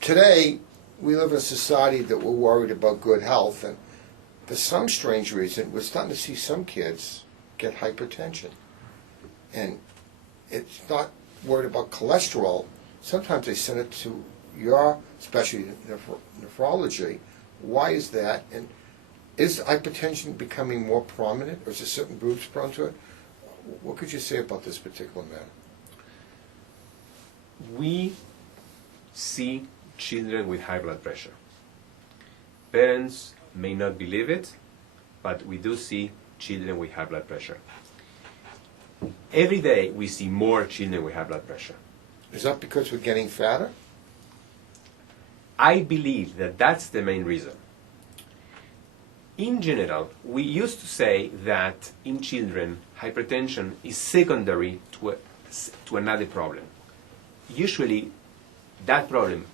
Today, we live in a society that we're worried about good health, and for some strange reason, we're starting to see some kids get hypertension. And it's not worried about cholesterol. Sometimes they send it to your specialty, nephrology. Why is that? And is hypertension becoming more prominent, or is there certain groups prone to it? What could you say about this particular matter? We see children with high blood pressure. Parents may not believe it, but we do see children with high blood pressure. Every day we see more children with high blood pressure. Is that because we're getting fatter? I believe that that's the main reason. In general, we used to say that in children, hypertension is secondary to another problem. Usually, that problem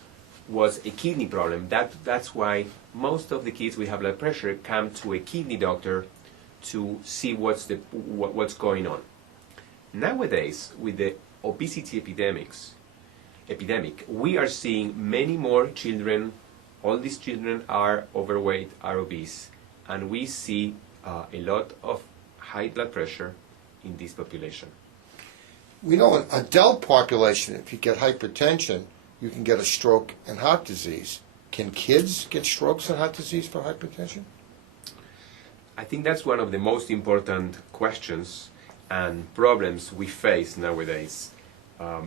was a kidney problem. That's why most of the kids with high blood pressure come to a kidney doctor to see what's going on. Nowadays, with the obesity epidemic, we are seeing many more children. All these children are overweight, are obese, and we see a lot of high blood pressure in this population. We know in adult population, if you get hypertension, you can get a stroke and heart disease. Can kids get strokes and heart disease for hypertension? I think that's one of the most important questions and problems we face nowadays. I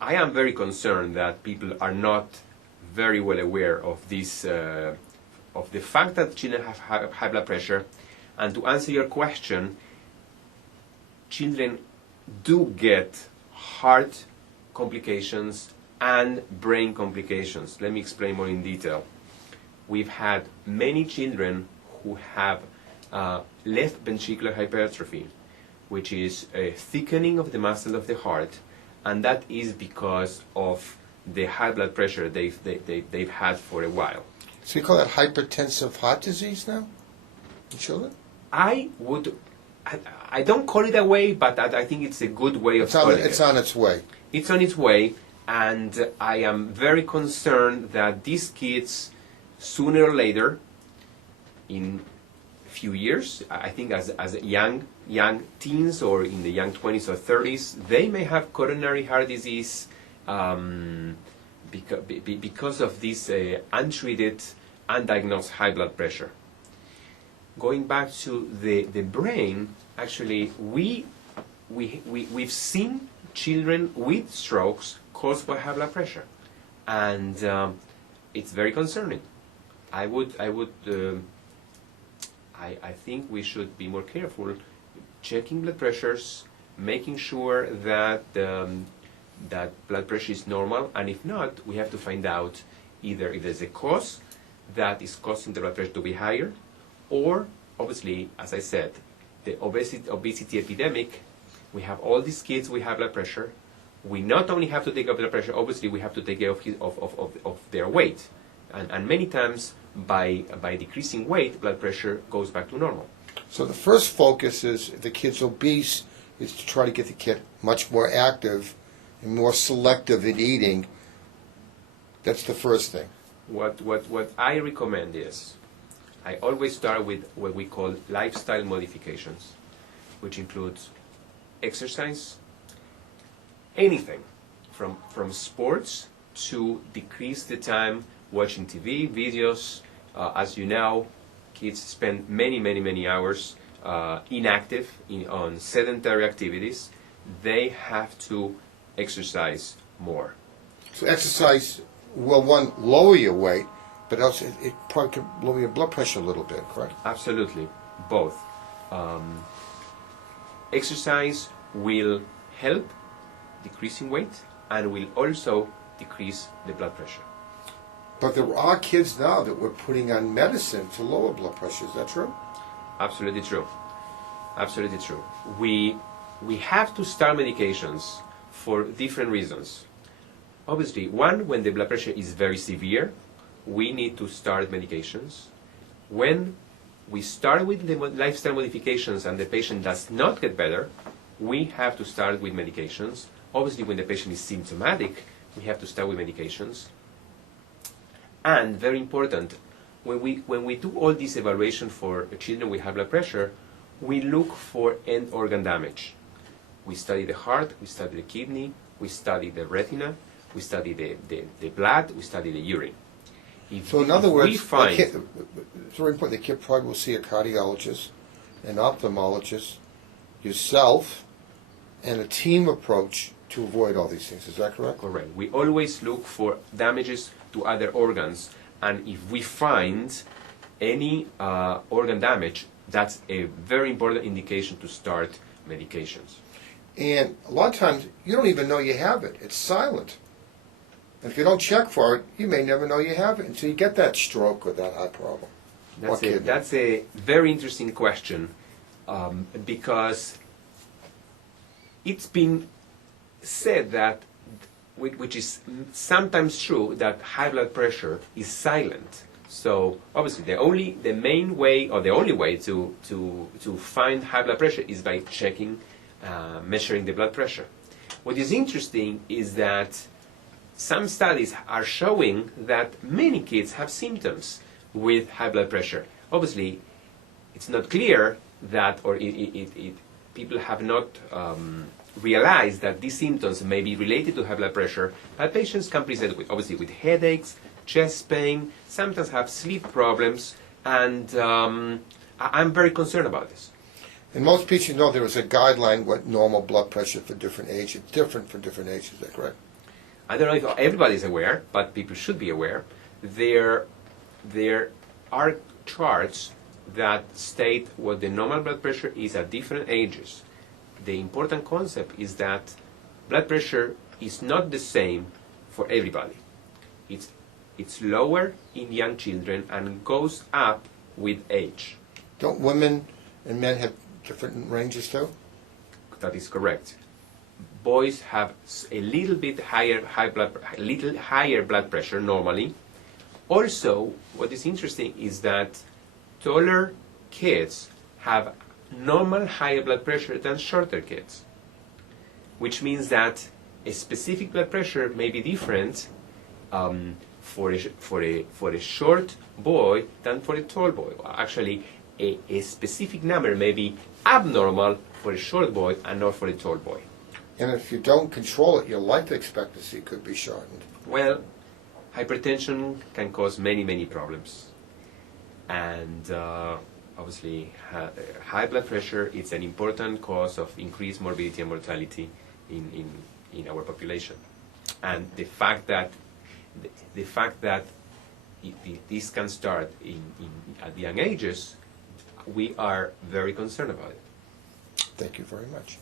am very concerned that people are not very well aware of this, of the fact that children have high blood pressure. And to answer your question, children do get heart complications and brain complications. Let me explain more in detail. We've had many children who have left ventricular hypertrophy, which is a thickening of the muscle of the heart, and that is because of the high blood pressure they've had for a while. So you call that hypertensive heart disease now in children? I don't call it that way, but I think it's a good way of calling it. It's on its way. It's on its way, and I am very concerned that these kids, sooner or later, in a few years, I think as young teens or in the young 20s or 30s, they may have coronary heart disease because of this untreated, undiagnosed high blood pressure. Going back to the brain, actually, we've seen children with strokes caused by high blood pressure, and it's very concerning. I think we should be more careful checking blood pressures, making sure that that blood pressure is normal, and if not, we have to find out either if there's a cause that is causing the blood pressure to be higher, or obviously, as I said, the obesity epidemic. We have all these kids with high blood pressure. We not only have to take care of blood pressure, obviously we have to take care of their weight. And many times, by decreasing weight, blood pressure goes back to normal. So the first focus is, if the kid's obese, is to try to get the kid much more active and more selective in eating. That's the first thing. What I recommend is, I always start with what we call lifestyle modifications, which includes exercise, anything from sports to decrease the time watching TV, videos. As you know, kids spend many hours inactive on sedentary activities. They have to exercise more. So exercise will, one, lower your weight, but also it probably can lower your blood pressure a little bit, correct? Absolutely, both. Exercise will help decreasing weight and will also decrease the blood pressure. But there are kids now that we're putting on medicine to lower blood pressure. Is that true? Absolutely true. Absolutely true. We have to start medications for different reasons. Obviously, one, when the blood pressure is very severe, we need to start medications. When we start with the lifestyle modifications and the patient does not get better, we have to start with medications. Obviously, when the patient is symptomatic, we have to start with medications. And very important, when we do all this evaluation for children with high blood pressure, we look for end organ damage. We study the heart, we study the kidney, we study the retina, we study the blood, we study the urine. So in other words, we find, it's very important. The kid probably will see a cardiologist, an ophthalmologist, yourself, and a team approach to avoid all these things. Is that correct? correct. We always look for damages to other organs, and if we find any organ damage, that's a very important indication to start medications. And a lot of times, you don't even know you have it. It's silent. And if you don't check for it, you may never know you have it until you get that stroke or that heart problem. That's a very interesting question, because it's been said that, which is sometimes true, that high blood pressure is silent. So obviously the main way, or the only way to find high blood pressure is by checking, measuring the blood pressure. What is interesting is that some studies are showing that many kids have symptoms with high blood pressure. Obviously, it's not clear that, or people have not realized that these symptoms may be related to high blood pressure, but patients can present with, obviously, with headaches, chest pain, sometimes have sleep problems, and I'm very concerned about this. And most patients know there is a guideline what normal blood pressure for different ages, different for different ages. Is that correct? I don't know if everybody's aware, but people should be aware. There are charts that state what the normal blood pressure is at different ages. The important concept is that blood pressure is not the same for everybody. It's lower in young children and goes up with age. Don't women and men have different ranges too? That is correct. Boys have a little bit higher blood pressure normally. Also, what is interesting is that taller kids have normal higher blood pressure than shorter kids, which means that a specific blood pressure may be different for a short boy than for a tall boy. Actually, a specific number may be abnormal for a short boy and not for a tall boy. And if you don't control it, your life expectancy could be shortened. Well, hypertension can cause many, many problems. And obviously, high blood pressure is an important cause of increased morbidity and mortality in our population. And the fact that this can start at young ages, we are very concerned about it. Thank you very much.